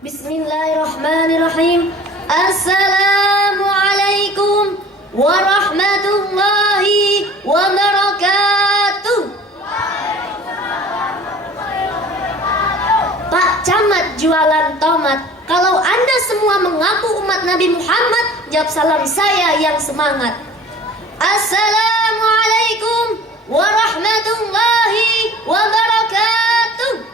Bismillahirrahmanirrahim. Assalamualaikum warahmatullahi wabarakatuh. Pak Camat jualan tomat, kalau Anda semua mengaku umat Nabi Muhammad, jawab salam saya yang semangat. Assalamualaikum warahmatullahi wabarakatuh.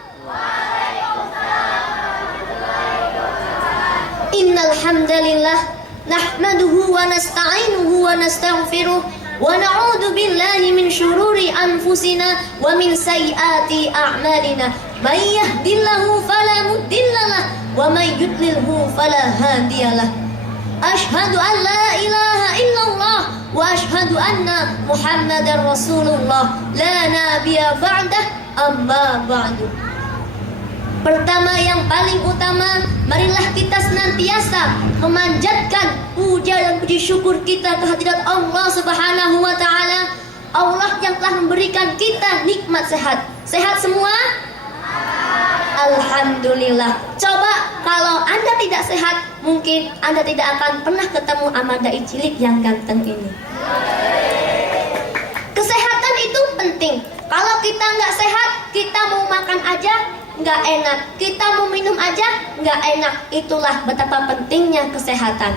Innal hamdalillah nahmaduhu wa nasta'inuhu wa nastaghfiruh wa na'udzu billahi min syururi anfusina wa min sayyiati a'malina. May yahdihillahu fala mudhillalah wa may yudlilhu fala hadiyalah. Asyhadu an la ilaha illallah wa asyhadu anna Muhammadar Rasulullah la nabiyya ba'dah amma ba'du. Pertama yang paling utama, marilah kita senantiasa memanjatkan puja dan puji syukur kita kehadirat Allah Subhanahu wa taala. Allah yang telah memberikan kita nikmat sehat. Sehat semua? Alhamdulillah. Coba kalau Anda tidak sehat, mungkin Anda tidak akan pernah ketemu sama dai cilik yang ganteng ini. Kesehatan itu penting. Kalau kita nggak sehat, kita mau makan aja nggak enak, kita mau minum aja nggak enak. Itulah betapa pentingnya kesehatan.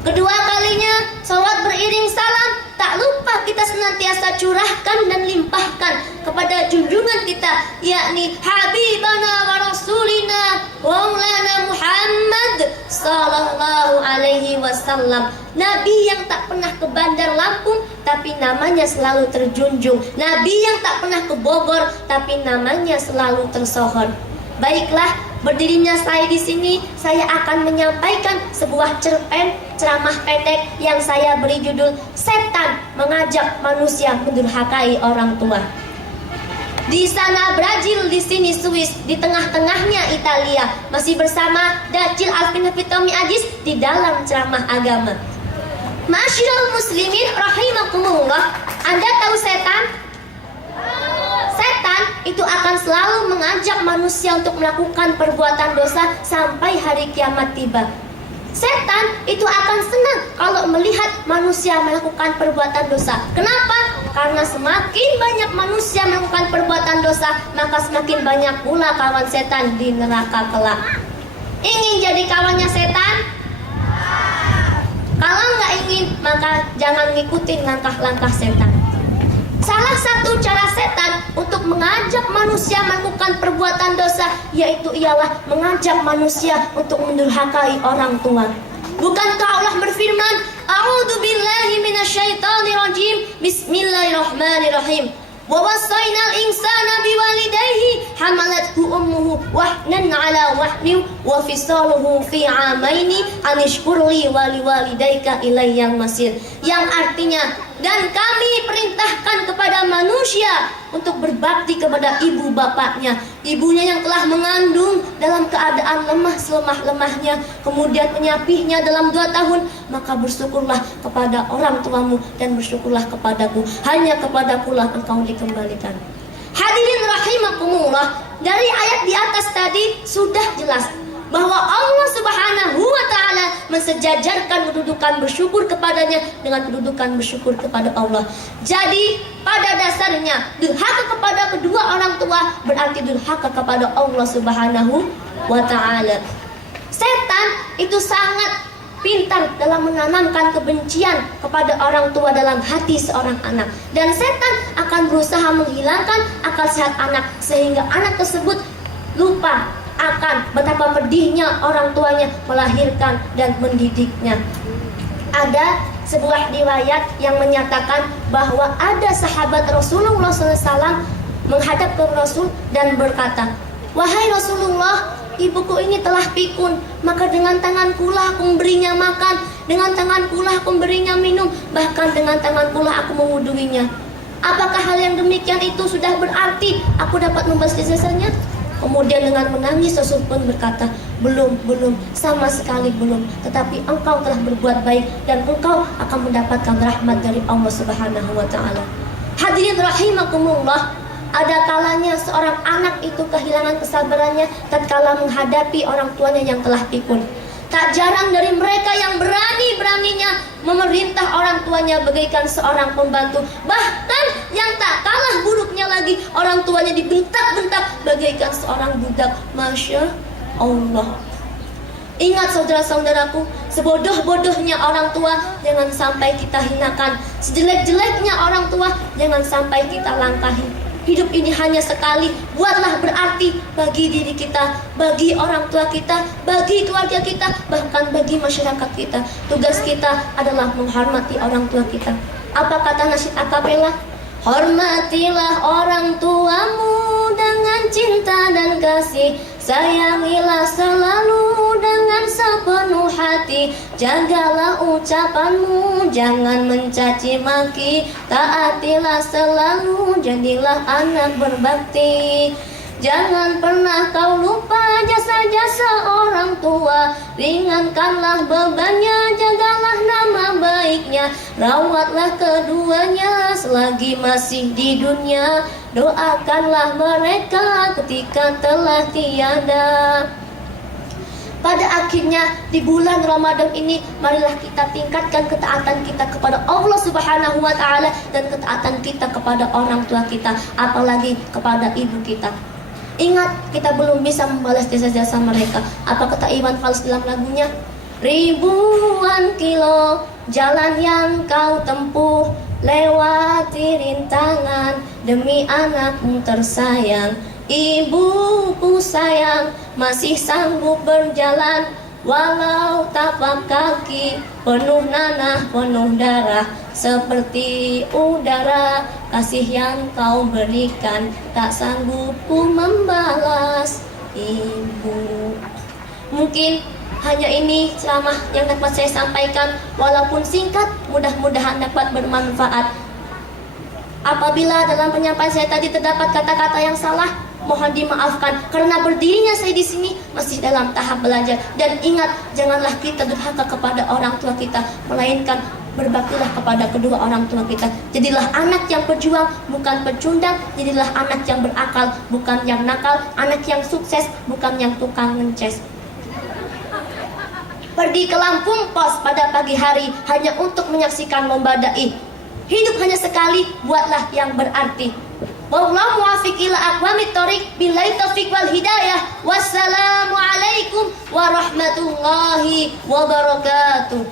Kedua kalinya, salawat beriring salam, tak lupa kita senantiasa curahkan dan limpahkan kepada junjungan kita, yakni Habibana wa Rasulina Maulana Muhammad sallallahu alaihi wasallam. Nabi yang tak pernah ke Bandar Lampung tapi namanya selalu terjunjung. Nabi yang tak pernah ke Bogor tapi namanya selalu tersohor. Baiklah, berdirinya saya di sini, saya akan menyampaikan sebuah cerpen ceramah pendek yang saya beri judul Setan Mengajak Manusia Mendurhakai Orang Tua. Di sana Brazil, di sini Swiss, di tengah-tengahnya Italia, masih bersama Dajjal Alvin Hafitomi Aziz di dalam ceramah agama. Ma'asyiral muslimin rahimakumullah, Anda tahu setan? Setan itu akan selalu mengajak manusia untuk melakukan perbuatan dosa sampai hari kiamat tiba. Setan itu akan senang kalau melihat manusia melakukan perbuatan dosa. Kenapa? Karena semakin banyak manusia melakukan perbuatan dosa, maka semakin banyak pula kawan setan di neraka kelak. Ingin jadi kawannya setan? Kalau nggak ingin, maka jangan ngikutin langkah-langkah setan. Salah satu cara setan untuk mengajak manusia melakukan perbuatan dosa, yaitu ialah mengajak manusia untuk mendurhakai orang tua. Bukankah Allah berfirman, A'udzu billahi minasyaitonir rajim, Bismillahirrahmanirrahim. Wa wassaynal insana biwalidayhi hamalathu ummuhu wahnan ala wahnin wa fisaluhu fi 'amaini anishkurli wa liwalidayka ilayyal masir. Yang artinya, dan kami perintahkan kepada manusia untuk berbakti kepada ibu bapaknya, ibunya yang telah mengandung dalam keadaan lemah selemah-lemahnya, kemudian menyapihnya dalam 2 tahun, maka bersyukurlah kepada orang tuamu dan bersyukurlah kepadaku, hanya kepadakulah engkau dikembalikan. Hadirin rahimakumullah, dari ayat di atas tadi sudah jelas bahwa Allah Subhanahu wa taala mensejajarkan kedudukan bersyukur kepadanya dengan kedudukan bersyukur kepada Allah. Jadi pada dasarnya durhaka kepada kedua orang tua berarti durhaka kepada Allah Subhanahu wa taala. Setan itu sangat pintar dalam menanamkan kebencian kepada orang tua dalam hati seorang anak, dan setan akan berusaha menghilangkan akal sehat anak sehingga anak tersebut lupa akan betapa pedihnya orang tuanya melahirkan dan mendidiknya. Ada sebuah riwayat yang menyatakan bahwa ada sahabat Rasulullah SAW menghadap ke Rasul dan berkata, "Wahai Rasulullah, ibuku ini telah pikun, maka dengan tangankulah aku memberinya makan, dengan tangankulah aku memberinya minum, bahkan dengan tangankulah aku mewuduinya. Apakah hal yang demikian itu sudah berarti aku dapat membasuh jasanya?" Kemudian dengan menangis Rasul pun berkata, belum, sama sekali belum. Tetapi engkau telah berbuat baik dan engkau akan mendapatkan rahmat dari Allah Subhanahu wa taala. Hadirin rahimakumullah, Ada kalanya seorang anak itu kehilangan kesabarannya tatkala menghadapi orang tuanya yang telah pikun. Tak jarang dari mereka yang berani-beraninya memerintah orang tuanya bagaikan seorang pembantu. Bahkan yang tak kalah buruknya lagi, orang tuanya dibentak-bentak bagaikan seorang budak. Masya Allah. Ingat saudara-saudaraku, sebodoh-bodohnya orang tua jangan sampai kita hinakan. Sejelek-jeleknya orang tua jangan sampai kita langkahi. Hidup ini hanya sekali, buatlah berarti bagi diri kita, bagi orang tua kita, bagi keluarga kita, bahkan bagi masyarakat kita. Tugas kita adalah menghormati orang tua kita. Apa kata nasyid akapela? Hormatilah orang tuamu dengan cinta dan kasih, sayangilah selalu dengan sepenuh hati. Jagalah ucapanmu, jangan mencaci maki. Taatilah selalu, jadilah anak berbakti. Jangan pernah kau lupa jasa-jasa orang tua. Ringankanlah bebannya, jagalah nama baiknya. Rawatlah keduanya selagi masih di dunia. Doakanlah mereka ketika telah tiada. Pada akhirnya di bulan Ramadan ini, marilah kita tingkatkan ketaatan kita kepada Allah Subhanahu wa Ta'ala dan ketaatan kita kepada orang tua kita, apalagi kepada ibu kita. Ingat, kita belum bisa membalas jasa-jasa mereka. Apa kata Iwan Fals dalam lagunya? Ribuan kilo jalan yang kau tempuh, lewati rintangan demi anakmu tersayang. Ibuku sayang, masih sanggup berjalan, walau tapak kaki penuh nanah, penuh darah. Seperti udara, kasih yang kau berikan, tak sanggup ku membalas, Ibu. Mungkin hanya ini ceramah yang dapat saya sampaikan. Walaupun singkat, mudah-mudahan dapat bermanfaat. Apabila dalam penyampaian saya tadi terdapat kata-kata yang salah, mohon dimaafkan, karena berdirinya saya di sini masih dalam tahap belajar. Dan ingat, janganlah kita durhaka kepada orang tua kita, melainkan berbaktilah kepada kedua orang tua kita. Jadilah anak yang berjuang, bukan pecundang. Jadilah anak yang berakal, bukan yang nakal. Anak yang sukses, bukan yang tukang ngeces. Pergi ke Lampung Pos pada pagi hari hanya untuk menyaksikan lomba dai. Hidup hanya sekali, buatlah yang berarti. Wallahu muwaffiq ila aqwamit thoriq, billahi taufiq wal hidayah. Wassalamualaikum warahmatullahi wabarakatuh.